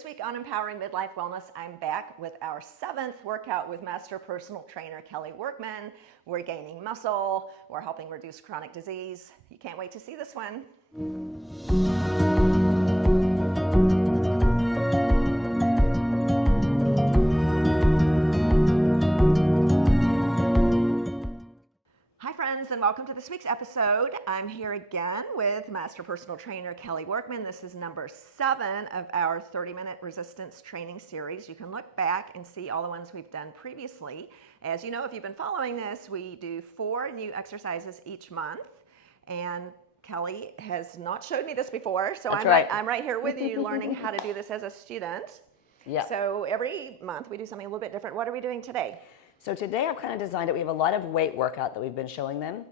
This week on Empowering Midlife Wellness, I'm back with our 7th workout with Master Personal Trainer Kelley Workman. We're gaining muscle, we're helping reduce chronic disease. You can't wait to see this one. Hi friends, and welcome to this week's episode. I'm here again with Master Personal Trainer Kelley Workman. This is number 7 of our 30-minute resistance training series. You can look back and see all the ones we've done previously. As you know, if you've been following this, we do 4 new exercises each month, and Kelley has not showed me this before, so I'm right here with you learning how to do this as a student. Yeah. So every month we do something a little bit different. What are we doing today? So today I've kind of designed it. We have a lot of weight workout that we've been showing them.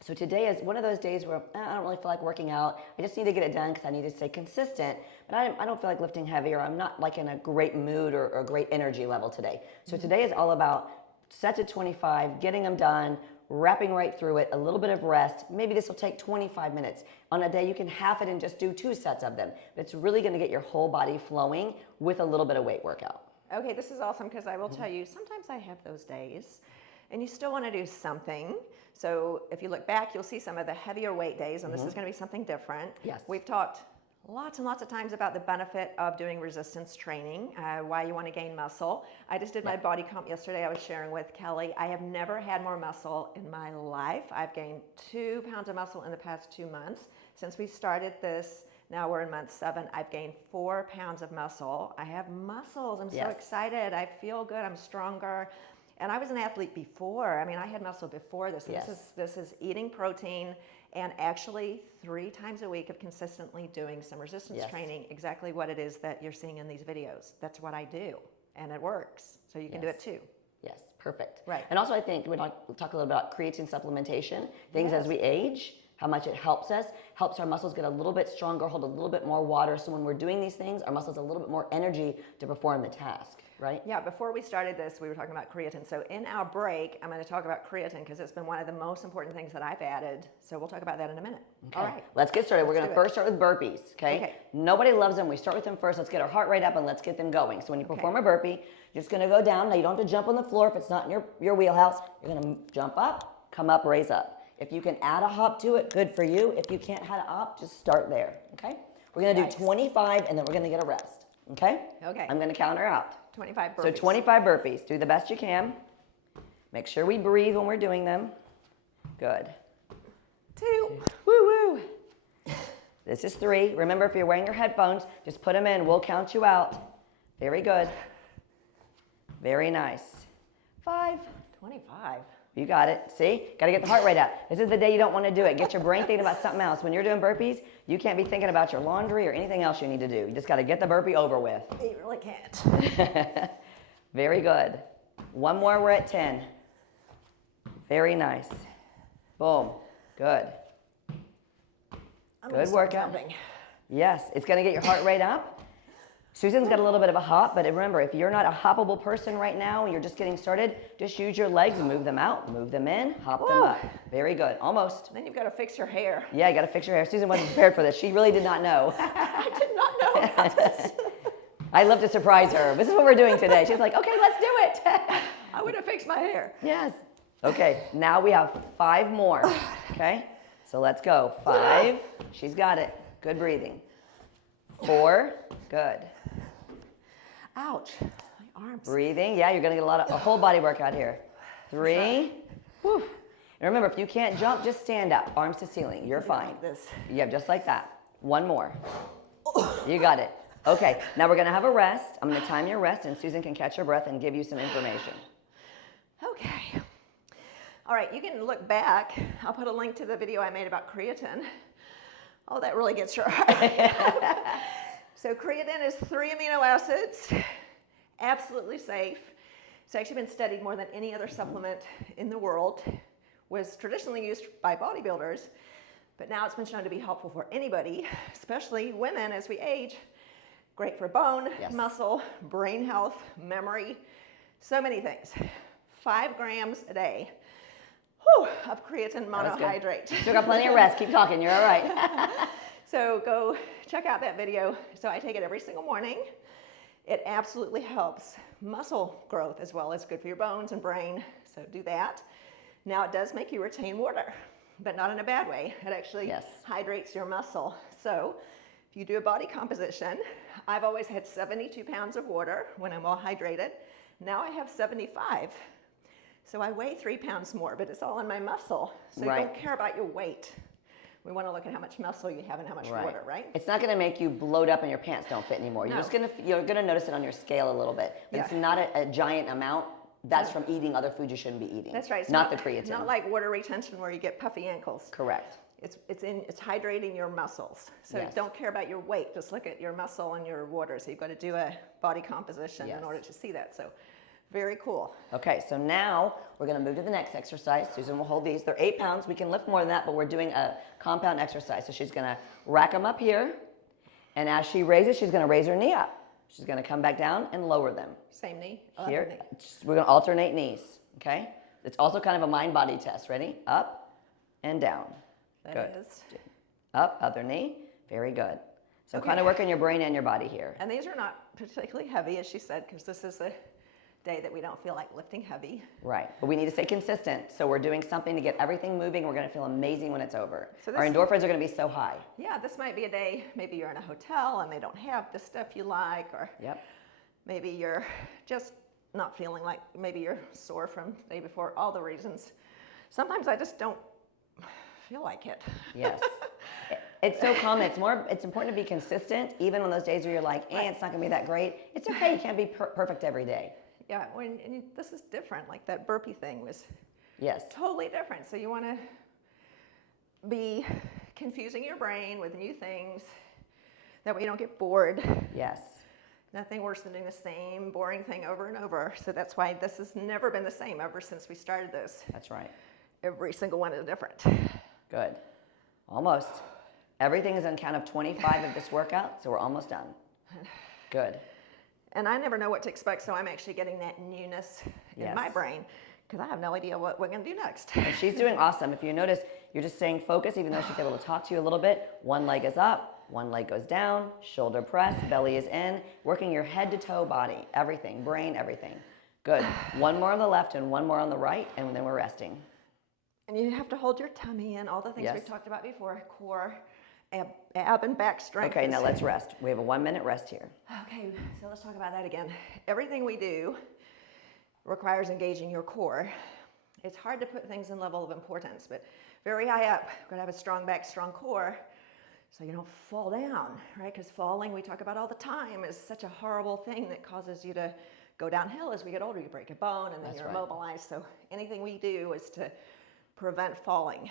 So today is one of those days where I don't really feel like working out. I just need to get it done because I need to stay consistent. But I don't feel like lifting heavy, or I'm not like in a great mood or a great energy level today. So today is all about sets of 25, getting them done, wrapping right through it, a little bit of rest. Maybe this will take 25 minutes. On a day you can half it and just do 2 sets of them. But it's really going to get your whole body flowing with a little bit of weight workout. Okay, this is awesome because I will tell you, sometimes I have those days and you still want to do something. So if you look back, you'll see some of the heavier weight days, and this is going to be something different. Yes. We've talked lots and lots of times about the benefit of doing resistance training, why you want to gain muscle. I just did my body comp yesterday. I was sharing with Kelley. I have never had more muscle in my life. I've gained 2 pounds of muscle in the past 2 months. Since we started this, now we're in month 7, I've gained 4 pounds of muscle. I have muscles. I'm so excited. I feel good. I'm stronger. And I was an athlete before. I mean, I had muscle before this. This is eating protein and actually 3 times a week of consistently doing some resistance training, exactly what it is that you're seeing in these videos. That's what I do, and it works. So you can do it too. Yes, perfect. Right. And also I think we'll talk a little about creatine supplementation, things as we age, how much it helps us, helps our muscles get a little bit stronger, hold a little bit more water. So when we're doing these things, our muscles have a little bit more energy to perform the task, right? Yeah, before we started this, we were talking about creatine. So in our break, I'm going to talk about creatine because it's been one of the most important things that I've added. So we'll talk about that in a minute. Okay. All right. Let's get started. We're going to first start with burpees, okay? Nobody loves them. We start with them first. Let's get our heart rate up and let's get them going. So when you perform a burpee, you're just going to go down. Now you don't have to jump on the floor if it's not in your wheelhouse. You're going to jump up, come up, raise up. If you can add a hop to it, good for you. If you can't add a hop, just start there, okay? We're going to do 25 and then we're going to get a rest, okay? Okay. I'm going to count her out. 25 burpees. So 25 burpees. Do the best you can. Make sure we breathe when we're doing them. Good. 2. Woo, woo. This is 3. Remember, if you're wearing your headphones, just put them in. We'll count you out. Very good. Very nice. 5. 25. You got it. See? Got to get the heart rate up. This is the day you don't want to do it. Get your brain thinking about something else. When you're doing burpees, you can't be thinking about your laundry or anything else you need to do. You just got to get the burpee over with. You really can't. Very good. One more, we're at 10. Very nice. Boom. Good. Good workout. Yes, it's going to get your heart rate up. Susan's got a little bit of a hop, but remember, if you're not a hoppable person right now and you're just getting started, just use your legs and move them out, move them in, hop them up. Very good. Almost. Then you've got to fix your hair. Yeah, you got to fix your hair. Susan wasn't prepared for this. She really did not know. I did not know about this. I love to surprise her. This is what we're doing today. She's like, okay, let's do it. I would have fixed my hair. Yes. Okay, now we have 5 more. Okay, so let's go. 5. She's got it. Good breathing. 4. Good. Ouch. My arms. Breathing. Yeah, you're going to get a whole body workout here. 3. Whew. And remember, if you can't jump, just stand up. Arms to ceiling. You're fine. Like this. Yeah, just like that. 1 more. You got it. Okay, now we're going to have a rest. I'm going to time your rest, and Susan can catch her breath and give you some information. Okay. All right, you can look back. I'll put a link to the video I made about creatine. Oh, that really gets your heart. So creatine is 3 amino acids, absolutely safe. It's actually been studied more than any other supplement in the world. Was traditionally used by bodybuilders, but now it's been shown to be helpful for anybody, especially women as we age. Great for bone, muscle, brain health, memory, so many things. 5 grams a day of creatine monohydrate. Still got plenty of rest. Keep talking. You're all right. So go check out that video. So I take it every single morning. It absolutely helps muscle growth as well as good for your bones and brain, so do that. Now it does make you retain water, but not in a bad way. It actually hydrates your muscle. So if you do a body composition, I've always had 72 pounds of water when I'm well hydrated. Now I have 75. So I weigh 3 pounds more, but it's all in my muscle. So you don't care about your weight. We want to look at how much muscle you have and how much water, right? It's not going to make you bloat up and your pants don't fit anymore. No. You're going to notice it on your scale a little bit. But it's not a giant amount. That's from eating other foods you shouldn't be eating. That's right. It's not the creatine. It's not like water retention where you get puffy ankles. Correct. It's hydrating your muscles. So don't care about your weight. Just look at your muscle and your water. So you've got to do a body composition in order to see that. So very cool. Okay, so now we're going to move to the next exercise. Susan will hold these. They're 8 pounds. We can lift more than that, but we're doing a compound exercise. So she's going to rack them up here, and as she raises, she's going to raise her knee up. She's going to come back down and lower them. Same knee. Here, knee. We're going to alternate knees, okay? It's also kind of a mind-body test. Ready? Up and down. That good. is. Up, other knee. Very good. So kind of working your brain and your body here. And these are not particularly heavy, as she said, because this is a day that we don't feel like lifting heavy. Right, but we need to stay consistent. So we're doing something to get everything moving. We're going to feel amazing when it's over. So our endorphins are going to be so high. Yeah, this might be a day, maybe you're in a hotel and they don't have the stuff you like, or maybe you're just not feeling like, maybe you're sore from the day before, all the reasons. Sometimes I just don't feel like it. Yes. It's so common. It's important to be consistent, even on those days where you're like, it's not going to be that great. It's okay. You can't be perfect every day. Yeah, this is different. Like that burpee thing was totally different. So you want to be confusing your brain with new things. That way you don't get bored. Yes. Nothing worse than doing the same boring thing over and over. So that's why this has never been the same ever since we started this. That's right. Every single one is different. Good. Almost. Everything is on count of 25 of this workout, so we're almost done. Good. And I never know what to expect, so I'm actually getting that newness in my brain because I have no idea what we're going to do next. And she's doing awesome. If you notice, you're just staying focused, even though she's able to talk to you a little bit. One leg is up, one leg goes down, shoulder press, belly is in, working your head to toe body, everything, brain, everything. Good. One more on the left and one more on the right, and then we're resting. And you have to hold your tummy in, all the things we've talked about before, core, ab and back strength. Okay, now let's rest. We have a 1 minute rest here. Okay, so let's talk about that again. Everything we do requires engaging your core. It's hard to put things in level of importance, but very high up, we're gonna have a strong back, strong core, so you don't fall down, right? Because falling, we talk about all the time, is such a horrible thing that causes you to go downhill as we get older. You break a bone and then you're immobilized. So anything we do is to prevent falling.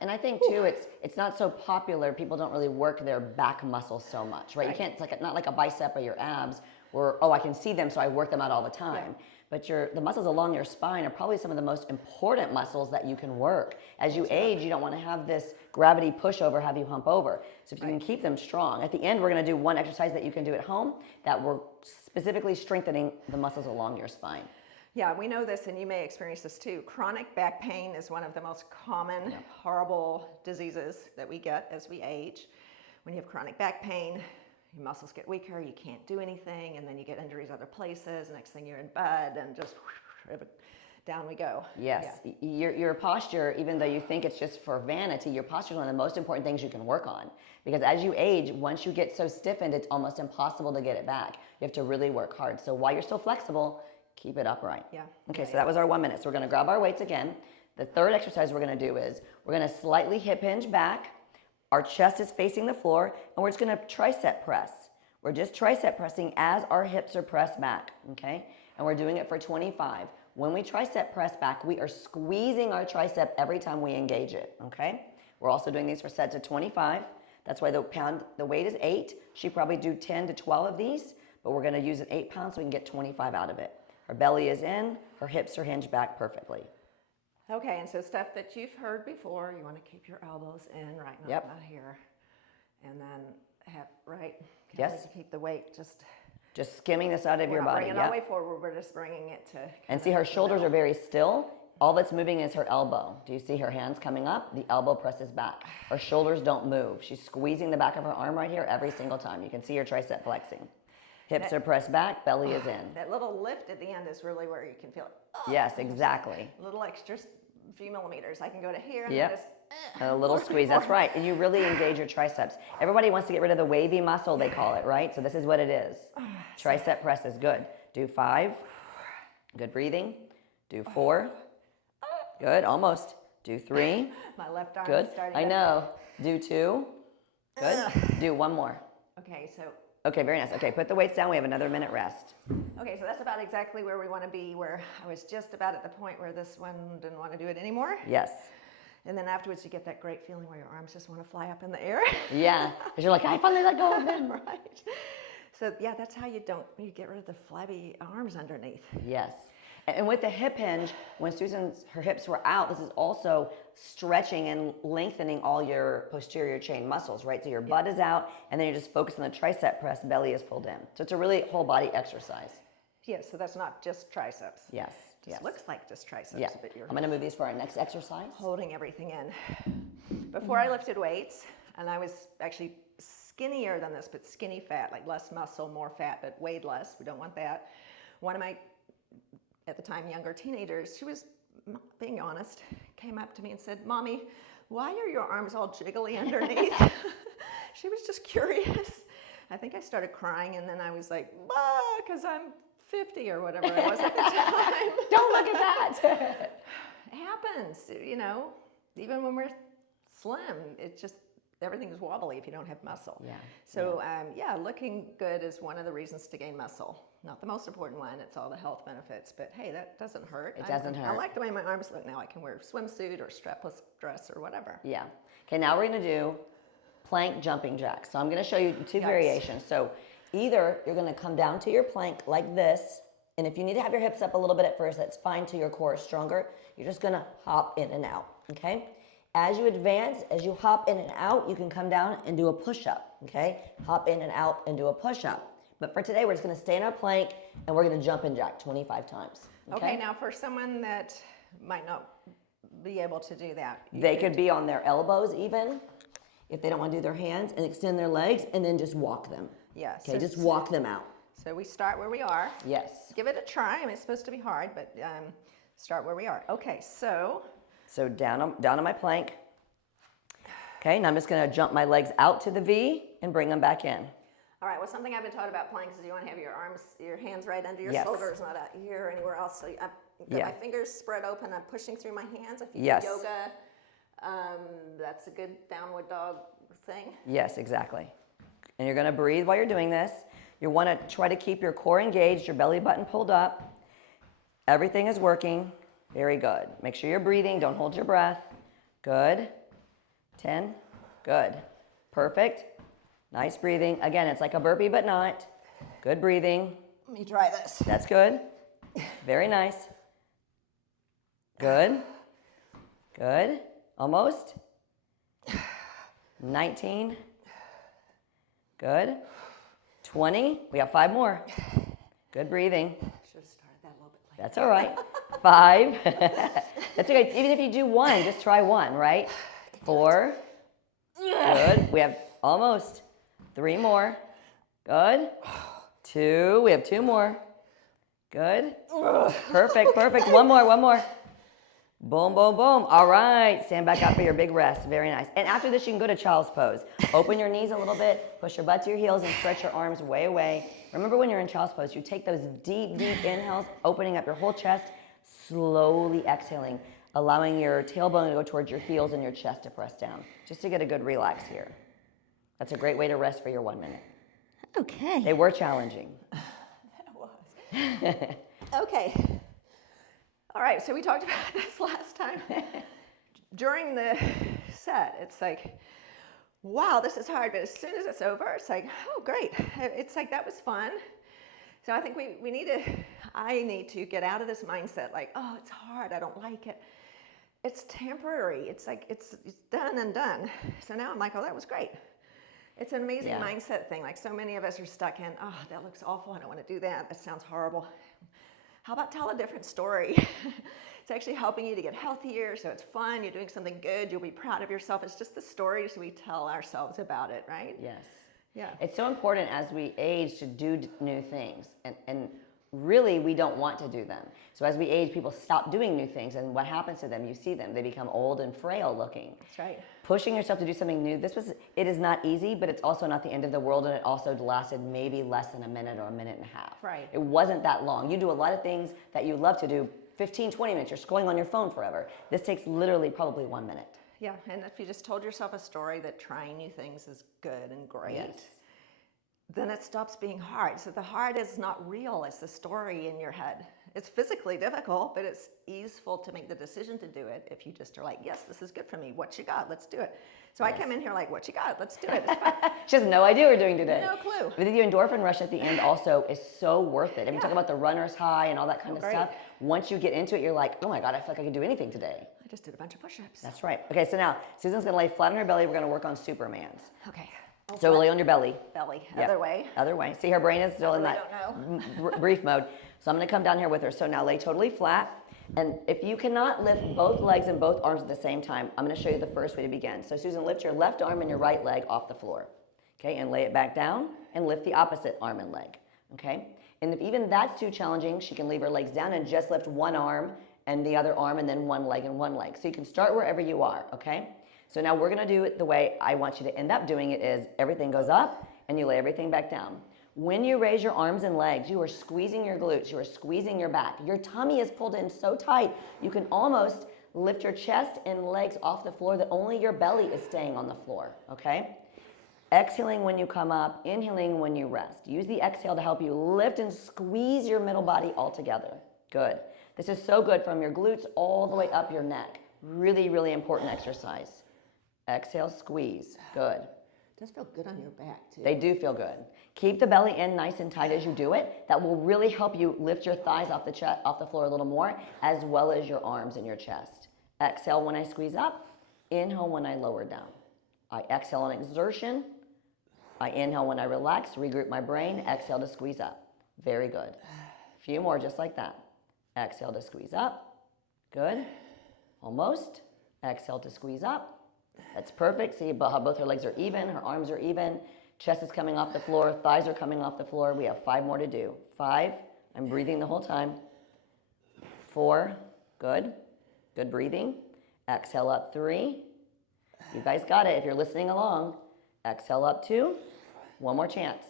And I think too, it's not so popular. People don't really work their back muscles so much, right? You can't. It's not like a bicep or your abs, where I can see them, so I work them out all the time. But the muscles along your spine are probably some of the most important muscles that you can work. As you age, you don't want to have this gravity pushover, have you hump over. So if you can keep them strong. At the end, we're going to do one exercise that you can do at home that we're specifically strengthening the muscles along your spine. Yeah, we know this, and you may experience this too. Chronic back pain is one of the most common, horrible diseases that we get as we age. When you have chronic back pain, your muscles get weaker, you can't do anything, and then you get injuries other places. Next thing you're in bed, and just down we go. Yes, your posture, even though you think it's just for vanity, your posture is one of the most important things you can work on. Because as you age, once you get so stiffened, it's almost impossible to get it back. You have to really work hard. So while you're still flexible, keep it upright. Yeah. Okay, so that was our 1 minute. So we're going to grab our weights again. The third exercise we're going to do is we're going to slightly hip hinge back. Our chest is facing the floor, and we're just going to tricep press. We're just tricep pressing as our hips are pressed back, okay? And we're doing it for 25. When we tricep press back, we are squeezing our tricep every time we engage it, okay? We're also doing these for sets of 25. That's why the weight is 8. She probably do 10 to 12 of these, but we're going to use an 8 pounds so we can get 25 out of it. Her belly is in, her hips are hinged back perfectly. Okay, and so stuff that you've heard before, you want to keep your elbows in, right? Not here. And then keep the weight just skimming this out of your body. Bringing it all the way forward, we're just bringing it to. And see, her shoulders are very still. All that's moving is her elbow. Do you see her hands coming up? The elbow presses back. Her shoulders don't move. She's squeezing the back of her arm right here every single time. You can see her tricep flexing. Hips are pressed back, belly is in. That little lift at the end is really where you can feel it. Yes, exactly. A little extra few millimeters. I can go to here and Yep. then just A little squeeze, that's right. And you really engage your triceps. Everybody wants to get rid of the wavy muscle, they call it, right? So this is what it is. Tricep press is good. Do 5. Good breathing. Do 4. Good, almost. Do 3. my left arm Good. is starting I to- know. Do 2. Good. Do 1 more. Okay, so Okay, very nice. Okay, put the weights down. We have another minute rest. okay, so that's about exactly where we want to be, where I was just about at the point where this one didn't want to do it anymore. Yes. And then afterwards you get that great feeling where your arms just want to fly up in the air. Yeah. Because you're like, I finally let go of them. Right. So yeah, that's how you get rid of the flabby arms underneath. Yes. And with the hip hinge, when her hips were out, this is also stretching and lengthening all your posterior chain muscles, right? So your butt is out, and then you're just focused on the tricep press, belly is pulled in. So it's a really whole body exercise. Yes, so that's not just triceps. Yes. Just looks like just triceps, Yeah. but you're I'm going to move these for our next exercise. holding everything in. Before I lifted weights, and I was actually skinnier than this, but skinny fat, like less muscle, more fat, but weighed less. We don't want that. One of my, at the time, younger teenagers, she was, being honest, came up to me and said, "Mommy, why are your arms all jiggly underneath?" She was just curious. I think I started crying, and then I was like, because I'm 50 or whatever I was at the time. Don't look at that. It happens, even when we're slim, it just, everything is wobbly if you don't have muscle. Yeah. So looking good is one of the reasons to gain muscle. Not the most important one, it's all the health benefits, but hey, that doesn't hurt. It doesn't hurt. I like the way my arms look now. I can wear a swimsuit or strapless dress or whatever. Yeah. Okay, now we're going to do plank jumping jacks. So I'm going to show you 2 variations. So either you're going to come down to your plank like this, and if you need to have your hips up a little bit at first, that's fine till your core is stronger. You're just going to hop in and out, okay? As you advance, as you hop in and out, you can come down and do a push-up, okay? Hop in and out and do a push-up. But for today, we're just going to stay in our plank, and we're going to jump and jack 25 times. Okay, now for someone that might not be able to do that. They could be on their elbows even, if they don't want to do their hands, and extend their legs, and then just walk them. Yeah. Okay, just walk them out. So we start where we are. Yes. Give it a try. I mean, it's supposed to be hard, but start where we are. Okay, so down on my plank. Okay, now I'm just going to jump my legs out to the V and bring them back in. all right, well, something I've been taught about planks is you want to have your arms, your hands right under your Yes. shoulders, not out here or anywhere else. So I've got Yeah. my fingers spread open. I'm pushing through my hands. If you do Yes. yoga, that's a good downward dog thing. Yes, exactly. And you're going to breathe while you're doing this. You want to try to keep your core engaged, your belly button pulled up. Everything is working. Very good. Make sure you're breathing. Don't hold your breath. Good. 10. Good. Perfect. Nice breathing. Again, it's like a burpee, but not. Good breathing. Let me try this. That's good. Very nice. Good. Good. Almost. 19. Good. 20. We got 5 more. Good breathing. Should have started that a little bit later. That's all right. 5. That's okay. Even if you do 1, just try 1, right? 4. Good. We have almost 3 more. Good. 2. We have 2 more. Good. Perfect, perfect. One more. Boom, boom, boom. All right. Stand back up for your big rest. Very nice. And after this, you can go to child's pose. Open your knees a little bit, push your butt to your heels, and stretch your arms way away. Remember when you're in child's pose, you take those deep, deep inhales, opening up your whole chest, slowly exhaling, allowing your tailbone to go towards your heels and your chest to press down, just to get a good relax here. That's a great way to rest for your 1 minute. Okay. They were challenging. That was. Okay. All right, so we talked about this last time. During the set, it's like, wow, this is hard, but as soon as it's over, it's like, oh, great. It's like, that was fun. So I think I need to get out of this mindset, like, oh, it's hard, I don't like it. It's temporary. It's like, it's done and done. So now I'm like, oh, that was great. It's an amazing mindset thing. Like so many of us are stuck in, oh, that looks awful. I don't want to do that. That sounds horrible. How about tell a different story? It's actually helping you to get healthier. So it's fun. You're doing something good. You'll be proud of yourself. It's just the stories we tell ourselves about it, right? Yes. Yeah. It's so important as we age to do new things. And really, we don't want to do them. So as we age, people stop doing new things. And what happens to them? You see them. They become old and frail looking. That's right. Pushing yourself to do something new, it is not easy, but it's also not the end of the world. And it also lasted maybe less than a minute or a minute and a half. Right. It wasn't that long. You do a lot of things that you love to do, 15, 20 minutes. You're scrolling on your phone forever. This takes literally probably 1 minute. Yeah, and if you just told yourself a story that trying new things is good and great, Yes. then it stops being hard. So the hard is not real, it's the story in your head. It's physically difficult, but it's easeful to make the decision to do it if you just are like, yes, this is good for me. What you got? Let's do it. So Yes. I come in here like, what you got? Let's do it. It's fun. She has no idea what we're doing today. No clue. But the endorphin rush at the end also is so worth it. And we talk Yeah. about the runner's high and all that kind of great. stuff. Once you get into it, you're like, oh my God, I feel like I could do anything today. I just did a bunch of push-ups. That's right. Okay, so now Susan's gonna lay flat on her belly. We're gonna work on Supermans. Okay. So lay on your belly. Belly. Yep. Other way. Other way. See, her brain is still in I that brief mode. So I'm gonna come down here with her. So now lay totally flat. And if you cannot lift both legs and both arms at the same time, I'm gonna show you the first way to begin. So Susan, lift your left arm and your right leg off the floor. Okay, and lay it back down and lift the opposite arm and leg. Okay? And if even that's too challenging, she can leave her legs down and just lift one arm and the other arm and then one leg and one leg. So you can start wherever you are, okay? So now we're gonna do it the way I want you to end up doing it is everything goes up and you lay everything back down. When you raise your arms and legs, you are squeezing your glutes, you are squeezing your back. Your tummy is pulled in so tight, you can almost lift your chest and legs off the floor that only your belly is staying on the floor, okay? Exhaling when you come up, inhaling when you rest. Use the exhale to help you lift and squeeze your middle body all together. Good. This is so good from your glutes all the way up your neck. Really, really important exercise. Exhale, squeeze. Good. It does feel good on your back too. They do feel good. Keep the belly in nice and tight as you do it. That will really help you lift your thighs off the floor a little more, as well as your arms and your chest. Exhale when I squeeze up. Inhale when I lower down. I exhale on exertion. I inhale when I relax, regroup my brain. Exhale to squeeze up. Very good. A few more just like that. Exhale to squeeze up. Good. Almost. Exhale to squeeze up. That's perfect. See how both her legs are even, her arms are even, chest is coming off the floor, thighs are coming off the floor. We have 5 more to do. 5, I'm breathing the whole time. 4, good. Good breathing. Exhale up 3. You guys got it if you're listening along. Exhale up 2. One more chance.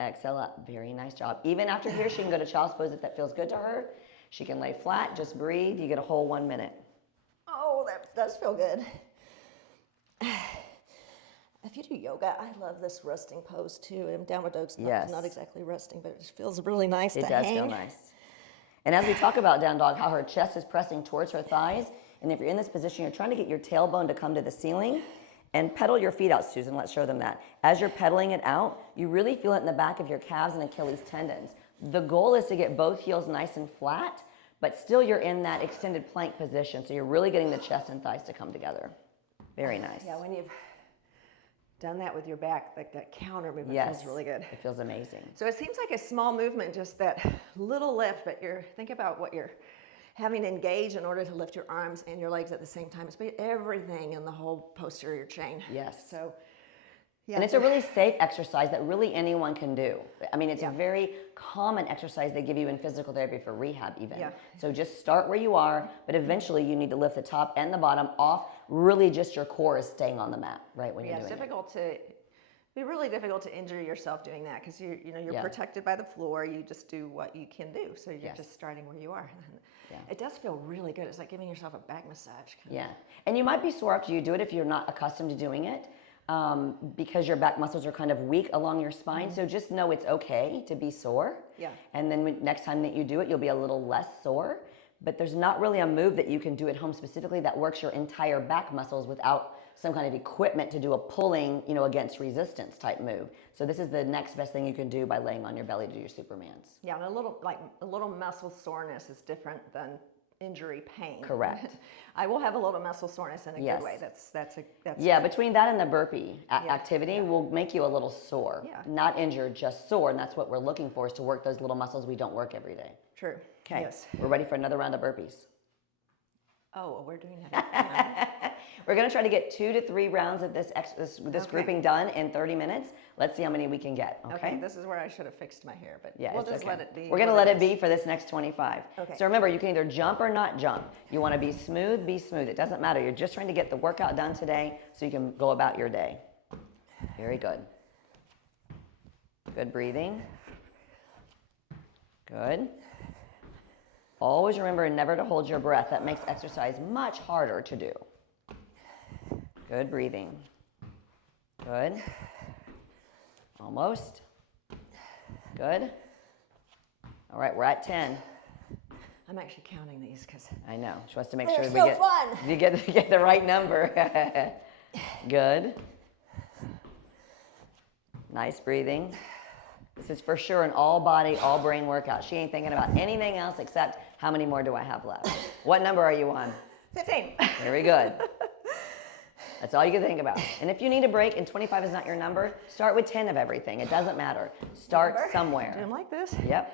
Exhale up. Very nice job. Even after here, she can go to child's pose if that feels good to her. She can lay flat, just breathe. You get a whole 1 minute. Oh, that does feel good. If you do yoga, I love this resting pose too. And downward dog's not exactly resting, but it just feels really nice to hang. It does feel nice. And as we talk about down dog, how her chest is pressing towards her thighs, and if you're in this position, you're trying to get your tailbone to come to the ceiling, and pedal your feet out, Susan. Let's show them that. As you're pedaling it out, you really feel it in the back of your calves and Achilles tendons. The goal is to get both heels nice and flat, but still you're in that extended plank position, so you're really getting the chest and thighs to come together. Very nice. Yeah, when you've done that with your back, like that counter movement feels really good. It feels amazing. So it seems like a small movement, just that little lift, but think about what you're having to engage in order to lift your arms and your legs at the same time. It's everything in the whole posterior chain. Yes. So, yeah. And it's a really safe exercise that really anyone can do. I mean, it's a very common exercise they give you in physical therapy for rehab even. Yeah. So just start where you are, but eventually you need to lift the top and the bottom off. Really just your core is staying on the mat, right, when you're doing it's really difficult to injure yourself doing that because you're protected by the floor. You just do what you can do. So you're just starting where you are. It does feel really good. It's like giving yourself a back massage. And you might be sore after you do it if you're not accustomed to doing it. Because your back muscles are kind of weak along your spine. So just know it's okay to be sore. Yeah. And then next time that you do it, you'll be a little less sore. But there's not really a move that you can do at home specifically that works your entire back muscles without some kind of equipment to do a pulling, against resistance type move. So this is the next best thing you can do by laying on your belly to do your Supermans. Yeah, and a little muscle soreness is different than injury pain. Correct. I will have a little muscle soreness in a good way. That's between that and the burpee activity will make you a little sore. Yeah. Not injured, just sore, and that's what we're looking for, is to work those little muscles we don't work every day. True. Okay. Yes. We're ready for another round of burpees. Oh, well, we're doing that. We're going to try to get 2 to 3 rounds of this Okay. grouping done in 30 minutes. Let's see how many we can get, okay? Okay, this is where I should have fixed my hair, but Yeah, we'll it's just okay. let it be. We're going to what let it is. be for this next 25. Okay. So remember, you can either jump or not jump. You want to be smooth, be smooth. It doesn't matter. You're just trying to get the workout done today so you can go about your day. Very good. Good breathing. Good. Always remember never to hold your breath. That makes exercise much harder to do. Good breathing. Good. Almost. Good. All right, we're at 10. I'm actually counting these because I know. She wants to make they're sure so we fun. you get the right number. Good. Nice breathing. This is for sure an all body, all brain workout. She ain't thinking about anything else except how many more do I have left? What number are you on? 15. Very good. That's all you can think about. And if you need a break and 25 is not your number, start with 10 of everything. It doesn't matter. Start Remember? somewhere. Do them like this. Yep.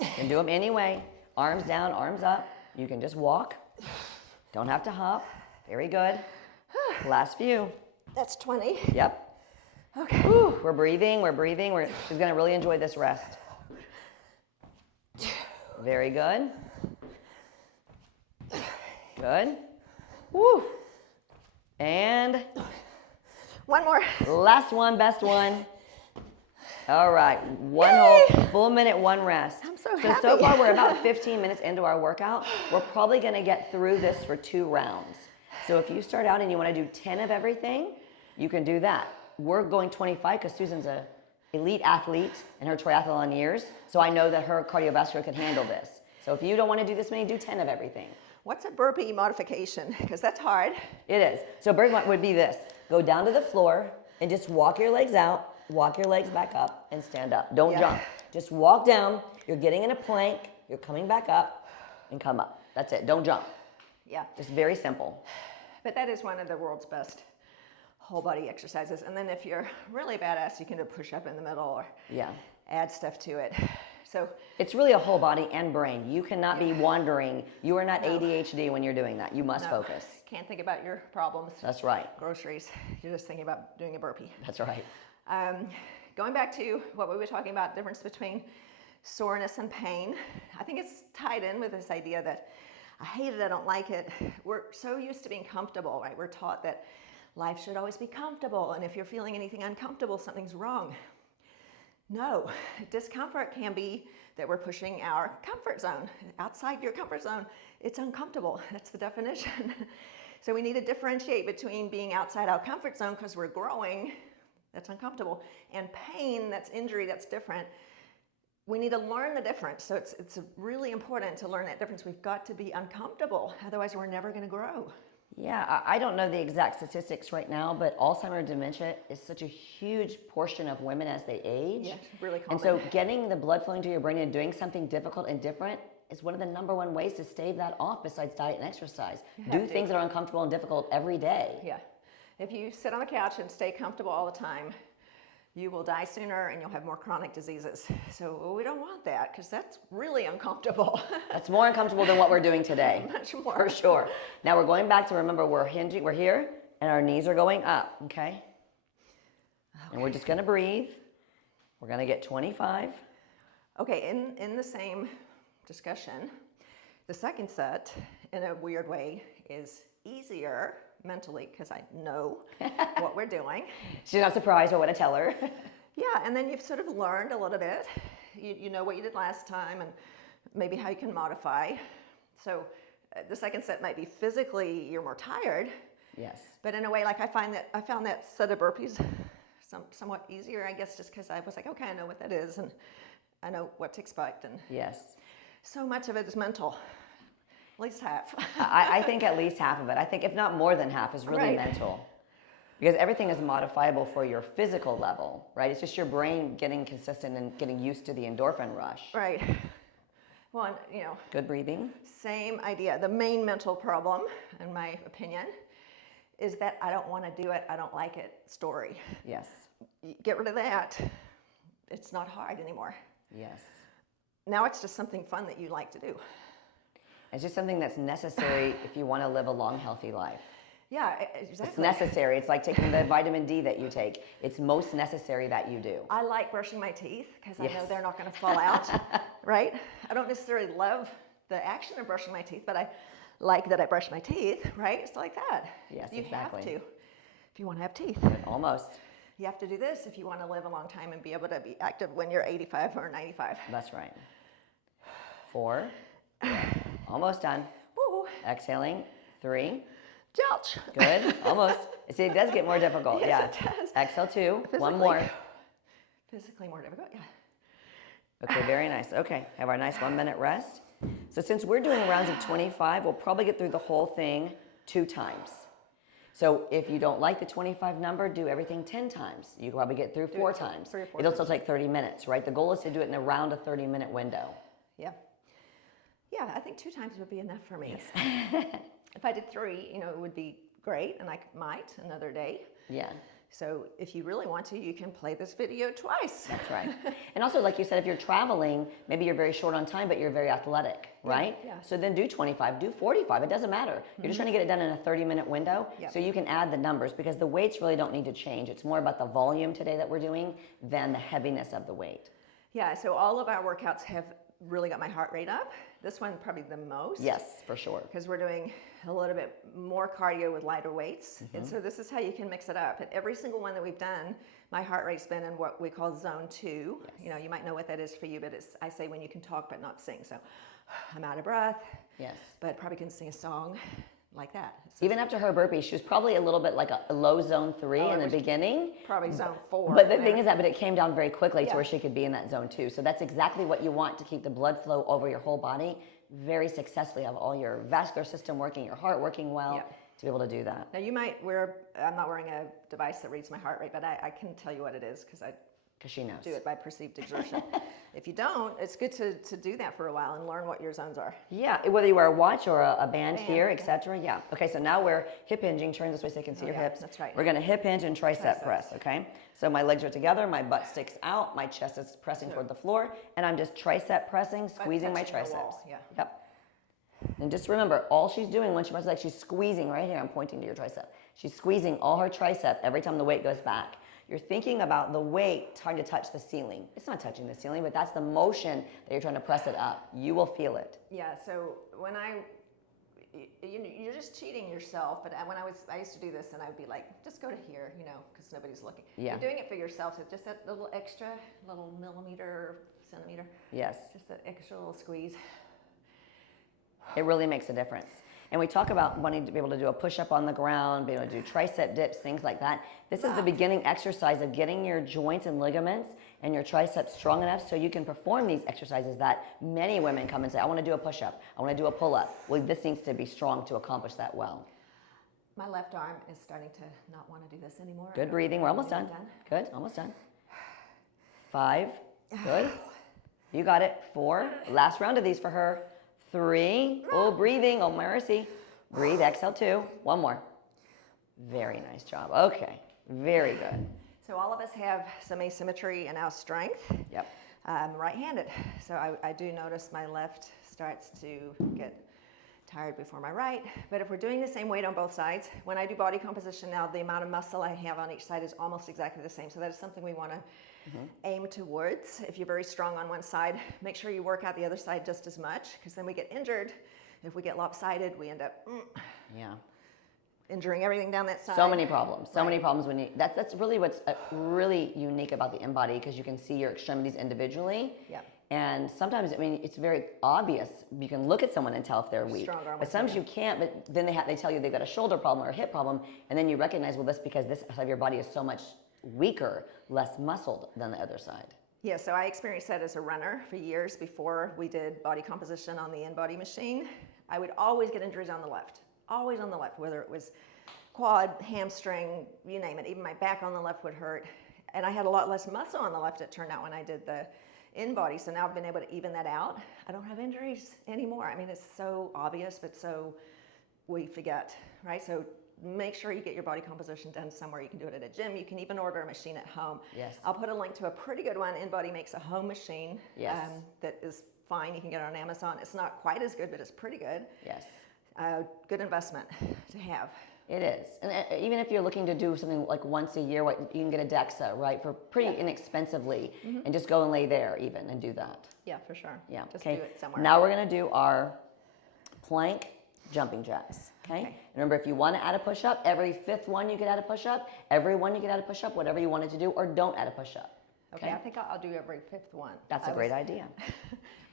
You can do them anyway. Arms down, arms up. You can just walk. Don't have to hop. Very good. Last few. That's 20. Yep. Okay. Whew, we're breathing. She's going to really enjoy this rest. Very good. Good. Woo. And One more. last one, best one. All right, one whole full minute, one rest. I'm so So happy. far we're about 15 minutes into our workout. We're probably gonna get through this for 2 rounds. So if you start out and you wanna do 10 of everything, you can do that. We're going 25 because Susan's a elite athlete in her triathlon years. So I know that her cardiovascular can handle this. So if you don't wanna do this many, do 10 of everything. What's a burpee modification? Because that's hard. It is. So burpee would be this. Go down to the floor and just walk your legs out, walk your legs back up, and stand up. Don't Yeah. jump. Just walk down. You're getting in a plank. You're coming back up and come up. That's it. Don't jump. Yeah. Just very simple. But that is one of the world's best whole body exercises. And then if you're really badass, you can do a push up in the middle or Yeah. add stuff to it. So It's really a whole body and brain. You cannot be wandering. You are not ADHD when you're doing that. You must no, focus. can't think about your problems, That's right. groceries. You're just thinking about doing a burpee. That's right. Going back to what we were talking about, difference between soreness and pain, I think it's tied in with this idea that I hate it, I don't like it. We're so used to being comfortable, right? We're taught that life should always be comfortable, and if you're feeling anything uncomfortable, something's wrong. No, discomfort can be that we're pushing our comfort zone. Outside your comfort zone, it's uncomfortable. That's the definition. So we need to differentiate between being outside our comfort zone because we're growing, that's uncomfortable, and pain, that's injury, that's different. We need to learn the difference. So it's really important to learn that difference. We've got to be uncomfortable, otherwise we're never going to grow. Yeah, I don't know the exact statistics right now, but Alzheimer's dementia is such a huge portion of women as they age. Yeah, it's really common. And so getting the blood flowing to your brain and doing something difficult and different is one of the #1 ways to stave that off besides diet and exercise. Do things that are uncomfortable and difficult every day. Yeah. If you sit on the couch and stay comfortable all the time, you will die sooner and you'll have more chronic diseases. So we don't want that because that's really uncomfortable. That's more uncomfortable than what we're doing today. Much more. For sure. Now we're going back to remember we're hinging, we're here, and our knees are going up, okay? And we're just gonna breathe. We're gonna get 25. Okay, in the same discussion, the second set, in a weird way, is easier mentally because I know what we're doing. She's not surprised by what I tell her. Yeah, and then you've sort of learned a little bit. You know what you did last time and maybe how you can modify. So the second set might be physically you're more tired, Yes. but in a way, like I found that set of burpees somewhat easier, I guess, just because I was like, okay, I know what that is and I know what to expect. And Yes. so much of it is mental, at least half. I think at least half of it. I think if not more than half is really Right. mental. Because everything is modifiable for your physical level, right? It's just your brain getting consistent and getting used to the endorphin rush. Right. Well, and, you know, Good breathing. same idea. The main mental problem, in my opinion, is that I don't want to do it, I don't like it story. Yes. You get rid of that, it's not hard anymore. Yes. Now it's just something fun that you like to do. It's just something that's necessary if you want to live a long, healthy life. Yeah, exactly. It's necessary. It's like taking the vitamin D that you take. It's most necessary that you do. I like brushing my teeth because I know Yes. they're not going to fall out, right? I don't necessarily love the action of brushing my teeth, but I like that I brush my teeth, right? It's like that. Yes, you exactly. have to if you want to have teeth. Almost. You have to do this if you want to live a long time and be able to be active when you're 85 or 95. That's right. 4. Almost done. Woo! Exhaling. 3. Ouch. Good. Almost. See, it does get more difficult. Yes, yeah. it does. Exhale 2. One Physically- more. Physically more difficult, yeah. Okay, very nice. Okay, have our nice 1 minute rest. So since we're doing rounds of 25, we'll probably get through the whole thing 2 times. So if you don't like the 25 number, do everything 10 times. You can probably get through 4 times. 3 or 4 It'll still take 30 minutes, right? The goal is to do it in around a 30-minute window. Yeah. Yeah, I think 2 times would be enough for me. If I did 3, you know, it would be great, and I might another day. Yeah. So if you really want to, you can play this video twice. That's right. And also, like you said, if you're traveling, maybe you're very short on time, but you're very athletic, right? Yeah. So then do 25, do 45. It doesn't matter. You're just trying to get it done in a 30-minute window. Yeah. So you can add the numbers because the weights really don't need to change. It's more about the volume today that we're doing than the heaviness of the weight. Yeah, so all of our workouts have really got my heart rate up. This one probably the most. Yes, for sure. Because we're doing a little bit more cardio with lighter weights. And so this is how you can mix it up. At every single one that we've done, my heart rate's been in what we call zone 2. Yes. You know, you might know what that is for you, but it's, I say when you can talk but not sing. So I'm out of breath, Yes. but probably can sing a song like that. So Even after her burpee, she was probably a little bit like a low zone 3 Oh, in it the was beginning. probably zone 4. But the thing is that, but it came down very quickly to Yeah. where she could be in that zone 2. So that's exactly what you want to keep the blood flow over your whole body very successfully, have all your vascular system working, your heart working well, Yeah. to be able to do that. Now you might wear, I'm not wearing a device that reads my heart rate, but I can tell you what it is because I Because she knows. do it by perceived exertion. If you don't, it's good to do that for a while and learn what your zones are. Yeah, whether you wear a watch or a band Band, here, yeah. etc. Yeah. Okay, so now we're hip hinging. Turn this way so you can see your yeah, hips. that's right. We're going to hip hinge and tricep Triceps. press, okay? So my legs are together, my butt sticks out, my chest is pressing toward the floor, and I'm just tricep pressing, squeezing my touching the triceps. wall, yeah. Yep. And just remember, all she's doing when she presses, like she's squeezing right here. I'm pointing to your tricep. She's squeezing all her tricep every time the weight goes back. You're thinking about the weight trying to touch the ceiling. It's not touching the ceiling, but that's the motion that you're trying to press it up. You will feel it. Yeah, so when you're just cheating yourself, but when I used to do this and I would be like, just go to here, you know, because nobody's looking. Yeah. You're doing it for yourself, so just that little extra, little millimeter, centimeter, Yes. just that extra little squeeze. It really makes a difference. And we talk about wanting to be able to do a push-up on the ground, be able to do tricep dips, things like that. This is the beginning exercise of getting your joints and ligaments and your triceps strong enough so you can perform these exercises that many women come and say, I want to do a push-up, I want to do a pull-up. Well, this needs to be strong to accomplish that well. My left arm is starting to not want to do this anymore. Good breathing. We're almost done. Good. Almost done. 5. Good. You got it. 4. Last round of these for her. 3. Oh, breathing. Oh, mercy. Breathe. Exhale. 2. One more. Very nice job. Okay. Very good. So all of us have some asymmetry in our strength. Yep. Right-handed. So I do notice my left starts to get tired before my right. But if we're doing the same weight on both sides, when I do body composition now, the amount of muscle I have on each side is almost exactly the same. So that is something we want to aim towards. If you're very strong on one side, make sure you work out the other side just as much, because then we get injured. If we get lopsided, we end up Yeah. injuring everything down that side. So many problems. So Right. many problems when you. That's really what's really unique about the InBody, because you can see your extremities individually. Yeah. And sometimes, I mean, it's very obvious. You can look at someone and tell if they're weak. Stronger on But one sometimes side, you can't. But then they tell you they've got a shoulder problem or a hip problem, and then you recognize, well, that's because this side of your body is so much weaker, less muscled than the other side. Yeah, so I experienced that as a runner for years before we did body composition on the InBody machine. I would always get injuries on the left, always on the left, whether it was quad, hamstring, you name it. Even my back on the left would hurt. And I had a lot less muscle on the left, it turned out, when I did the InBody. So now I've been able to even that out. I don't have injuries anymore. I mean, it's so obvious, but so we forget, right? So make sure you get your body composition done somewhere. You can do it at a gym. You can even order a machine at home. Yes. I'll put a link to a pretty good one. InBody makes a home machine. Yes. That is fine. You can get it on Amazon. It's not quite as good, but it's pretty good. Yes. Good investment to have. It is. And even if you're looking to do something like once a year, you can get a DEXA, right, for pretty inexpensively, and just go and lay there even and do that. Yeah, for sure. Yeah. Just Okay. do it somewhere. Now we're going to do our plank jumping jacks. Okay. Okay. Remember, if you want to add a push-up, every fifth one you could add a push-up. Every one you could add a push-up, whatever you wanted to do, or don't add a push-up. Okay, I think I'll do every fifth one. That's a great idea.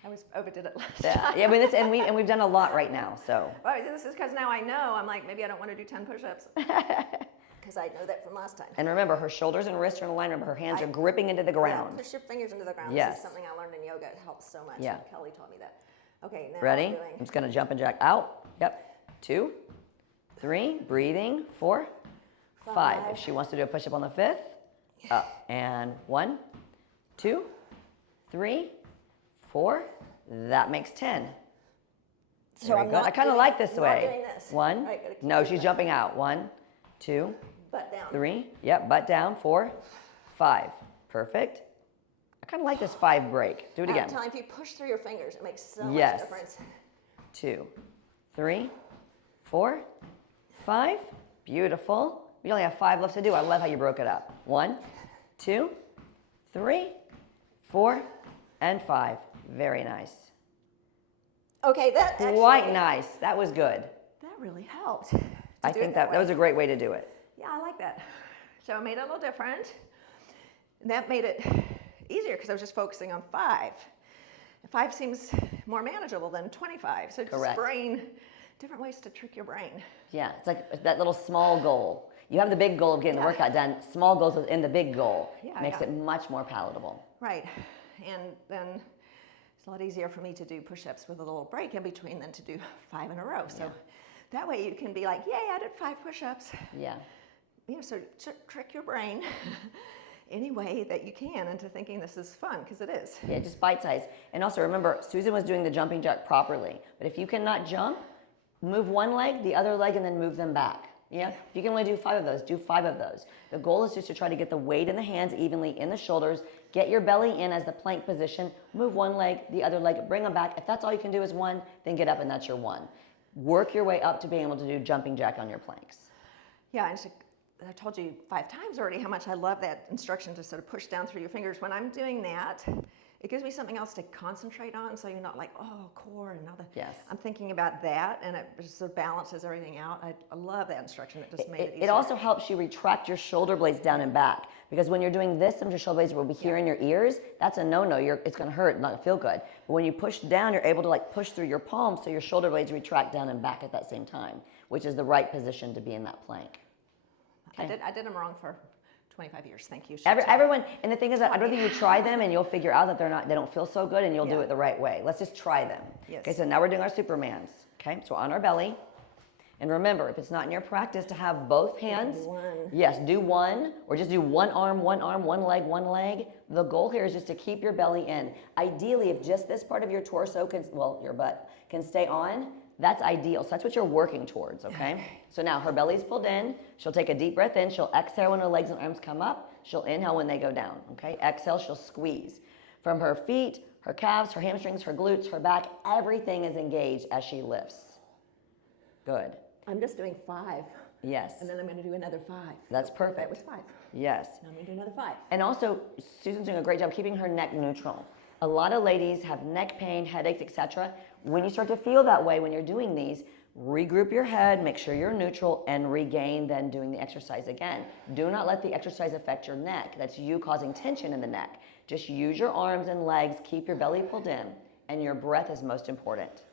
I overdid it last Yeah. time. Yeah. I mean, and we've done a lot right now. So. Well, this is because now I know. I'm like, maybe I don't want to do 10 push-ups because I know that from last time. And remember, her shoulders and wrists are in line. Remember, her hands are gripping into the ground. Yeah, push your fingers into the ground. Yes. This is something I learned in yoga. It helps so much. Yeah. Kelly taught me that. Okay, now Ready? I'm I'm doing just going to jump and jack out. Yep. 2, 3, breathing. 4, 5. If she wants to do a push-up on the fifth, up. And 1, 2, 3, 4. That makes 10. So Very I'm good. not I kind of doing- like this I'm not way. doing this. 1. All right, gotta keep No, your she's butt. jumping out. 1, 2, butt down. 3. Yep, butt down. 4, 5. Perfect. I kind of like this 5 break. Do it again. I'm telling you, if you push through your fingers, it makes so Yes. much difference. 2, 3, 4, 5. Beautiful. We only have 5 left to do. I love how you broke it up. 1, 2, 3, 4, and 5. Very nice. Okay, that actually, Quite nice. That was good. that really helped. I think that was a great way to do it. Yeah, I like that. So I made it a little different. And that made it easier because I was just focusing on 5. 5 seems more manageable than 25. So Correct. just different ways to trick your brain. Yeah, it's like that little small goal. You have the big goal of getting the workout done. Small goals within the big goal makes it much more palatable. Right. And then it's a lot easier for me to do push-ups with a little break in between than to do 5 in a row. So that way you can be like, yay, I did 5 push-ups. Yeah. You know, so trick your brain any way that you can into thinking this is fun, because it is. Yeah, just bite size. And also remember, Susan was doing the jumping jack properly. But if you cannot jump, move one leg, the other leg, and then move them back. Yeah? If you can only do 5 of those, do 5 of those. The goal is just to try to get the weight in the hands evenly in the shoulders, get your belly in as the plank position, move one leg, the other leg, bring them back. If that's all you can do is 1, then get up and that's your 1. Work your way up to being able to do jumping jack on your planks. Yeah, and I told you 5 times already how much I love that instruction to sort of push down through your fingers. When I'm doing that, it gives me something else to concentrate on, so you're not like, oh, core, and all the. Yes. I'm thinking about that, and it just sort of balances everything out. I love that instruction. It just made it easier. It also helps you retract your shoulder blades down and back, because when you're doing this, some of your shoulder blades will be here in your ears. That's a no-no. It's going to hurt, not feel good. But when you push down, you're able to like push through your palms, so your shoulder blades retract down and back at that same time, which is the right position to be in that plank. Okay. I did them wrong for 25 years. Thank you. Everyone, and the thing is that I'd rather you try them and you'll figure out that they don't feel so good, and you'll do it the right way. Let's just try them. Yes. Okay, so now we're doing our Supermans. Okay, so on our belly. And remember, if it's not in your practice to have both hands, yes, do 1, or just do one arm, one leg. The goal here is just to keep your belly in. Ideally, if just this part of your torso your butt can stay on, that's ideal. So that's what you're working towards, okay? So now her belly's pulled in. She'll take a deep breath in. She'll exhale when her legs and arms come up. She'll inhale when they go down, okay? Exhale, she'll squeeze. From her feet, her calves, her hamstrings, her glutes, her back, everything is engaged as she lifts. Good. I'm just doing 5. Yes. And then I'm going to do another 5. That's perfect. That was 5. Yes. Now I'm going to do another 5. And also, Susan's doing a great job keeping her neck neutral. A lot of ladies have neck pain, headaches, etc. When you start to feel that way when you're doing these, regroup your head, make sure you're neutral, and regain then doing the exercise again. Do not let the exercise affect your neck. That's you causing tension in the neck. Just use your arms and legs, keep your belly pulled in, and your breath is most important.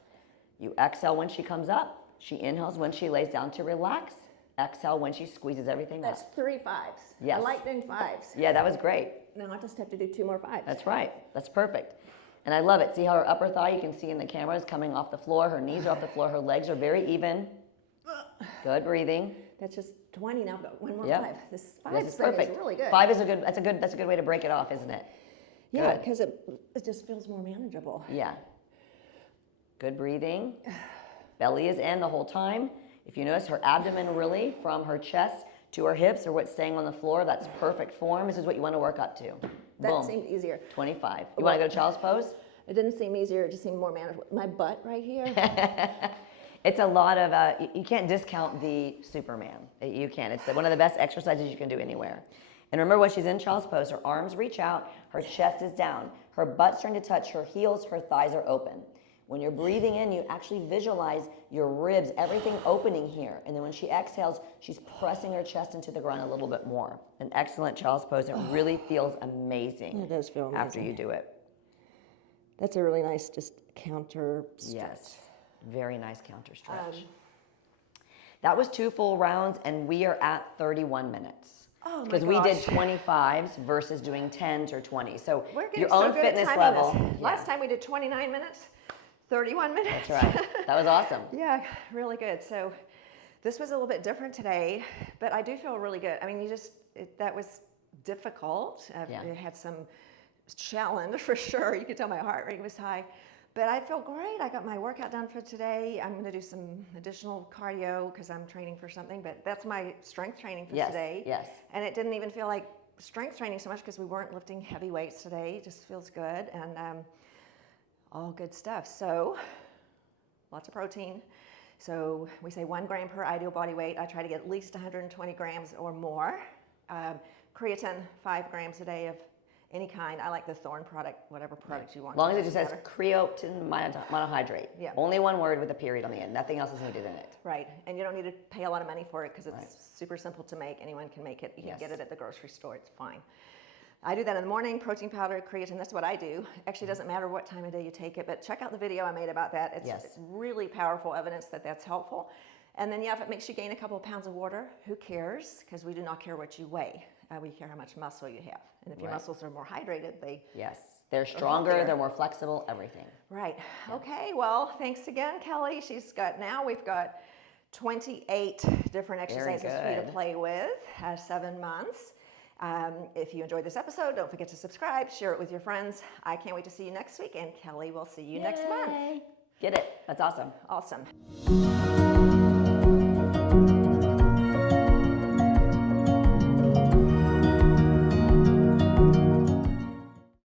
You exhale when she comes up. She inhales when she lays down to relax. Exhale when she squeezes everything That's up. 3 5s. Yes. I like doing 5s. Yeah, that was great. Now I just have to do 2 more 5s. That's right. That's perfect. And I love it. See how her upper thigh, you can see in the camera, is coming off the floor. Her knees are off the floor. Her legs are very even. Good breathing. That's just 20 now, but 1 more Yep. 5. This 5 This is thing perfect. is really good. 5 is that's a good way to break it off, isn't it? Yeah, Good. because it just feels more manageable. Yeah. Good breathing. Belly is in the whole time. If you notice her abdomen really from her chest to her hips or what's staying on the floor, that's perfect form. This is what you want to work up to. That Boom. seemed easier. 25. You want to go to child's pose? It didn't seem easier, it just seemed more manageable. My butt right here. It's a lot of, you can't discount the Superman. You can't. It's one of the best exercises you can do anywhere. And remember when she's in child's pose, her arms reach out, her chest is down, her butt's starting to touch her heels, her thighs are open. When you're breathing in, you actually visualize your ribs, everything opening here. And then when she exhales, she's pressing her chest into the ground a little bit more. An excellent child's pose. It really feels amazing. It does feel amazing. After you do it. That's a really nice just counter stretch. Yes, very nice counter stretch. That was 2 full rounds, and we are at 31 minutes. Oh my Because we did gosh. 25s versus doing 10s or 20s. So We're getting your so own good fitness at timing level. this. Last time we did 29 minutes, 31 minutes. That's right. That was awesome. Yeah, really good. So this was a little bit different today, but I do feel really good. I mean, that was difficult. Yeah. It had some challenge for sure. You could tell my heart rate was high, but I feel great. I got my workout done for today. I'm going to do some additional cardio because I'm training for something, but that's my strength training for today. Yes. And it didn't even feel like strength training so much because we weren't lifting heavy weights today. It just feels good and all good stuff. So lots of protein. So we say 1 gram per ideal body weight. I try to get at least 120 grams or more. Creatine, 5 grams a day of any kind. I like the Thorne product, whatever product you want. As long as it just doesn't says matter. creatine monohydrate. Yeah. Only 1 word with a period on the end. Nothing else is needed in it. Right, and you don't need to pay a lot of money for it because it's super simple to make. Anyone can make it. You can get it at the grocery store. It's fine. I do that in the morning, protein powder, creatine, that's what I do. Actually, it doesn't matter what time of day you take it, but check out the video I made about that. It's really powerful evidence that that's helpful. And then, if it makes you gain a couple of pounds of water, who cares? Because we do not care what you weigh. We care how much muscle you have. And if your muscles are more hydrated, they're stronger, they're more flexible, everything. Right. Yeah. Okay, well, thanks again, Kelley. We've got 28 different exercises for you to play with, 7 months. If you enjoyed this episode, don't forget to subscribe, share it with your friends. I can't wait to see you next week, and Kelley will see you next month. Get it. That's awesome. Awesome.